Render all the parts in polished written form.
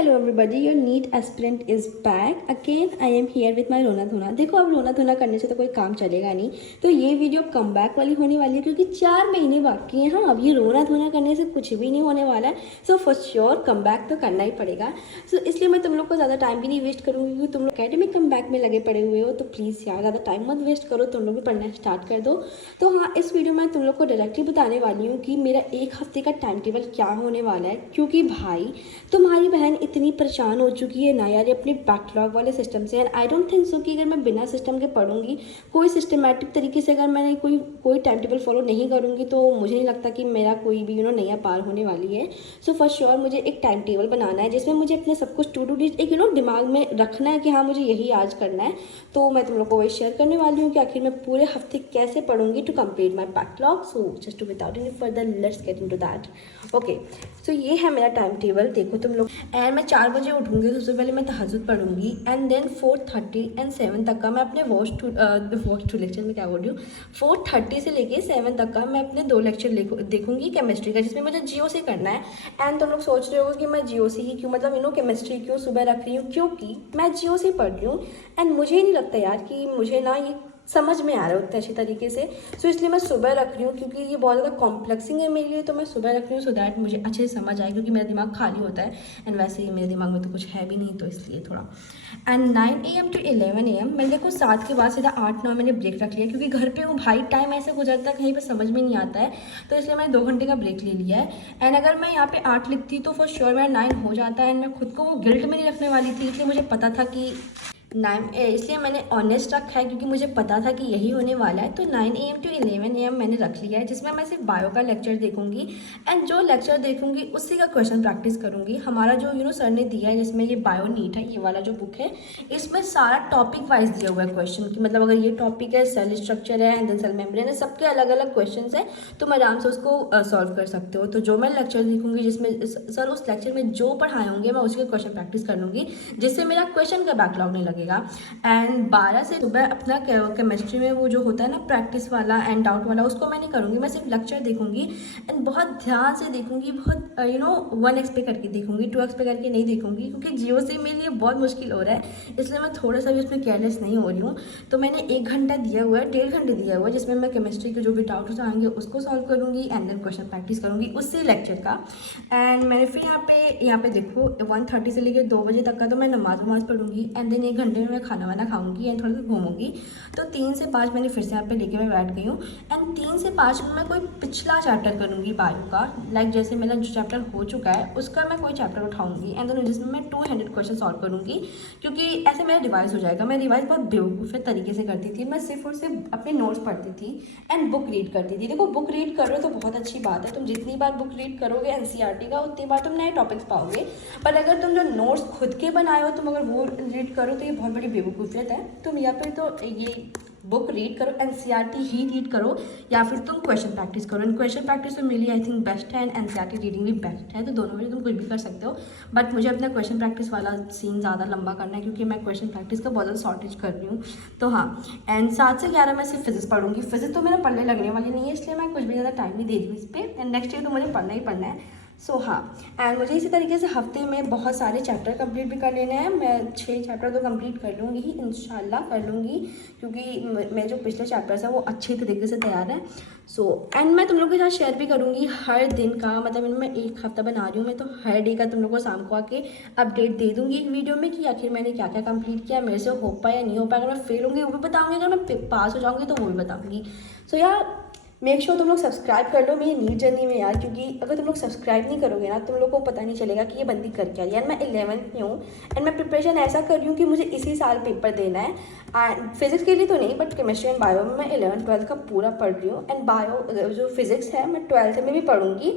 Hello everybody, your NEET aspirant is back again. I am here with my रोना धोना। देखो, अब रोना धोना करने से तो कोई काम चलेगा नहीं, तो ये वीडियो कम बैक वाली होने वाली है क्योंकि 4 महीने बाकी हैं। हाँ, अब ये रोना धोना करने से कुछ भी नहीं होने वाला है। So for sure come back तो करना ही पड़ेगा। सो इसलिए मैं तुम लोग को ज़्यादा टाइम भी नहीं वेस्ट करूँगी क्योंकि तुम लोग अकेडमिक कम बैक में लगे पड़े हुए हो। तो प्लीज़ यार, ज़्यादा टाइम मत वेस्ट करो, तुम लोग भी पढ़ना स्टार्ट कर दो। तो हाँ, इस वीडियो में तुम लोग को डायरेक्टली बताने वाली हूँ कि मेरा 1 हफ्ते का टाइम टेबल क्या होने वाला है। क्योंकि भाई, तुम्हारी बहन इतनी परेशान हो चुकी है ना यार ये अपने बैकलॉग वाले सिस्टम से। And I don't think so कि अगर मैं बिना सिस्टम के पढ़ूंगी, कोई सिस्टमेटिक तरीके से अगर मैंने कोई टाइम टेबल फॉलो नहीं करूंगी, तो मुझे नहीं लगता कि मेरा कोई भी नैया पार होने वाली है। सो फॉर श्योर मुझे एक टाइम टेबल बनाना है जिसमें मुझे अपने सब कुछ टू डू लिस्ट एक दिमाग में रखना है कि हाँ, मुझे यही आज करना है। तो मैं तुम लोग को वही शेयर करने वाली हूँ कि आखिर मैं पूरे हफ्ते कैसे पढ़ूंगी to complete my backlog. So just to without any further let's get into that. Okay, so ये है मेरा टाइम टेबल। देखो तुम लोग, एंड मैं 4 बजे उठूँगी, सबसे पहले मैं तहज्जुद पढ़ूंगी एंड देन 4:30 एंड 7 तक का मैं अपने वॉच टू लेक्चर में क्या बोल रही हूँ, 4:30 से लेके 7 तक का मैं अपने 2 लेक्चर देखूंगी केमिस्ट्री का, जिसमें मुझे जीओसी करना है। एंड तुम लोग सोच रहे हो कि मैं जीओसी ही क्यों, मतलब केमिस्ट्री क्यों सुबह रख रही हूँ, क्योंकि मैं जीओसी पढ़ रही हूँ एंड मुझे ही नहीं लगता यार कि मुझे ना ये समझ में आ रहा है उतने अच्छी तरीके से। सो इसलिए मैं सुबह रख रही हूँ क्योंकि ये बहुत ज़्यादा कॉम्प्लेक्सिंग है मेरे लिए। तो मैं सुबह रख रही हूँ सो दैट मुझे अच्छे से समझ आए, क्योंकि मेरा दिमाग खाली होता है एंड वैसे ही मेरे दिमाग में तो कुछ है भी नहीं, तो इसलिए थोड़ा। एंड 9 AM to 11 AM मैंने देखो 7 के बाद सीधा 8-9 मैंने ब्रेक रख लिया, क्योंकि घर पे हूँ भाई, टाइम ऐसे गुजरता है कहीं पे समझ में नहीं आता है। तो इसलिए मैंने 2 घंटे का ब्रेक ले लिया है। एंड अगर मैं यहाँ पे 8 लिखती तो फॉर श्योर मेरा 9 हो जाता है। एंड मैं खुद को वो गिल्ट में नहीं रखने वाली थी, इसलिए मुझे पता था कि 9, इसलिए मैंने ऑनेस्ट रखा है क्योंकि मुझे पता था कि यही होने वाला है। तो 9 AM to 11 AM मैंने रख लिया है, जिसमें मैं सिर्फ बायो का लेक्चर देखूंगी एंड जो लेक्चर देखूंगी उसी का क्वेश्चन प्रैक्टिस करूंगी। हमारा जो सर ने दिया है, जिसमें ये बायो नीट है, ये वाला जो बुक है, इसमें सारा टॉपिक वाइज दिया हुआ है क्वेश्चन की, मतलब अगर ये टॉपिक है, सेल स्ट्रक्चर है एंड देन सेल मेम्ब्रेन है, सबके अलग अलग क्वेश्चन है, तुम आराम से उसको सॉल्व कर सकते हो। तो जो मैं लेक्चर देखूंगी, जिसमें सर उस लेक्चर में जो पढ़ाए होंगे मैं उसके क्वेश्चन प्रैक्टिस कर लूँगी, जिससे मेरा क्वेश्चन का बैकलॉग नहीं लगेगा। एंड 12 से सुबह अपना केमिस्ट्री में वो जो होता है ना प्रैक्टिस वाला एंड डाउट वाला, उसको मैं नहीं करूँगी, मैं सिर्फ लेक्चर देखूंगी एंड बहुत ध्यान से देखूंगी, बहुत 1x पे करके देखूंगी, 2x पे करके नहीं देखूंगी, क्योंकि जीओसी मेरे लिए बहुत मुश्किल हो रहा है, इसलिए मैं थोड़ा सा भी उसमें केयरलेस नहीं हो रही हूँ। तो मैंने 1 घंटा दिया हुआ है, 1.5 घंटे दिया हुआ है, जिसमें मैं केमिस्ट्री के जो भी डाउट्स आएंगे उसको सॉल्व करूँगी एंड देन क्वेश्चन प्रैक्टिस करूँगी उससे लेक्चर का। एंड मैंने फिर यहाँ पे देखो 1:30 से लेकर 2 बजे तक का तो मैं नमाज पढ़ूंगी एंड देन 1 घंटे में मैं खाना वाना खाऊंगी एंड थोड़ा सा घूमूंगी। तो 3 से 5 मैंने फिर से यहाँ पे लेके मैं बैठ गई हूँ एंड 3 से 5 में मैं कोई पिछला चैप्टर करूँगी बायो का, लाइक जैसे मेरा जो चैप्टर हो चुका है उसका मैं कोई चैप्टर उठाऊंगी एंड देन जिसमें मैं 200 क्वेश्चन सॉल्व करूँगी, क्योंकि ऐसे मेरा रिवाइज हो जाएगा। मैं रिवाइज बहुत बेवकूफ़ तरीके से करती थी, मैं सिर्फ और सिर्फ अपने नोट्स पढ़ती थी एंड बुक रीड करती थी। देखो, बुक रीड करो तो बहुत अच्छी बात है, तुम जितनी बार बुक रीड करोगे एनसीईआरटी का, उतनी बार तुम नए टॉपिक्स पाओगे। पर अगर तुम जो नोट्स खुद के बनाए हो, तुम अगर वो रीड करो तो ये बहुत बड़ी बेवकूफ़ियत है। तुम या फिर तो ये बुक रीड करो, एनसीईआरटी ही रीड करो, या फिर तुम क्वेश्चन प्रैक्टिस करो। एंड क्वेश्चन प्रैक्टिस तो मेरी आई थिंक बेस्ट है एंड एनसीईआरटी रीडिंग भी बेस्ट है, तो दोनों में तुम कुछ भी कर सकते हो। बट मुझे अपना क्वेश्चन प्रैक्टिस वाला सीन ज़्यादा लंबा करना है, क्योंकि मैं क्वेश्चन प्रैक्टिस का बहुत ज़्यादा शॉर्टेज कर रही हूँ। तो हाँ, एंड 7 से 11 मैं सिर्फ फिजिक्स पढ़ूंगी। फिजिक्स तो मेरा पढ़ने लगने वाली नहीं है, इसलिए मैं कुछ भी ज़्यादा टाइम नहीं दे रही हूँ इस पर, एंड नेक्स्ट ईयर तो मुझे पढ़ना ही पढ़ना है। सो हाँ, एंड मुझे इसी तरीके से हफ्ते में बहुत सारे चैप्टर कंप्लीट भी कर लेने हैं। मैं 6 चैप्टर तो कंप्लीट कर लूँगी ही, इंशाल्लाह कर लूँगी, क्योंकि मेरे जो पिछले चैप्टर्स हैं वो अच्छे तरीके से तैयार हैं। सो एंड मैं तुम लोगों के साथ शेयर भी करूँगी हर दिन का, मतलब मैं 1 हफ्ता बना रही हूँ मैं, तो हर डे का तुम लोगों को शाम को आके अपडेट दे दूँगी एक वीडियो में कि आखिर मैंने क्या क्या कंप्लीट किया, मेरे से हो पाया या नहीं हो पाया। अगर मैं फेल होंगी वो भी बताऊँगी, अगर मैं पास हो जाऊँगी तो वो भी बताऊँगी। सो यार, मेक श्योर तुम लोग सब्सक्राइब कर लो मेरी नीट जर्नी में यार, क्योंकि अगर तुम लोग सब्सक्राइब नहीं करोगे ना, तुम लोग को पता नहीं चलेगा कि ये बंदी कर क्या रही है। यार मैं 11th में हूँ एंड मैं प्रिपरेशन ऐसा कर रही हूँ कि मुझे इसी साल पेपर देना है। फिजिक्स के लिए तो नहीं, बट केमिस्ट्री एंड बायो में मैं 11th-12th का पूरा पढ़ रही हूँ। एंड बायो जो फिजिक्स है मैं 12th में भी पढ़ूंगी,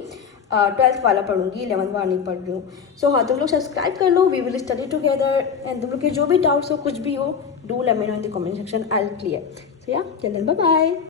12th वाला पढ़ूंगी, 11th वाला नहीं पढ़ रही हूँ। सो हाँ, तुम लोग सब्सक्राइब कर लो, we will study together. And तुम लोग के जो भी डाउट्स हो, कुछ भी हो, do let me know in the comment section, I will clear. So yeah, till then bye bye.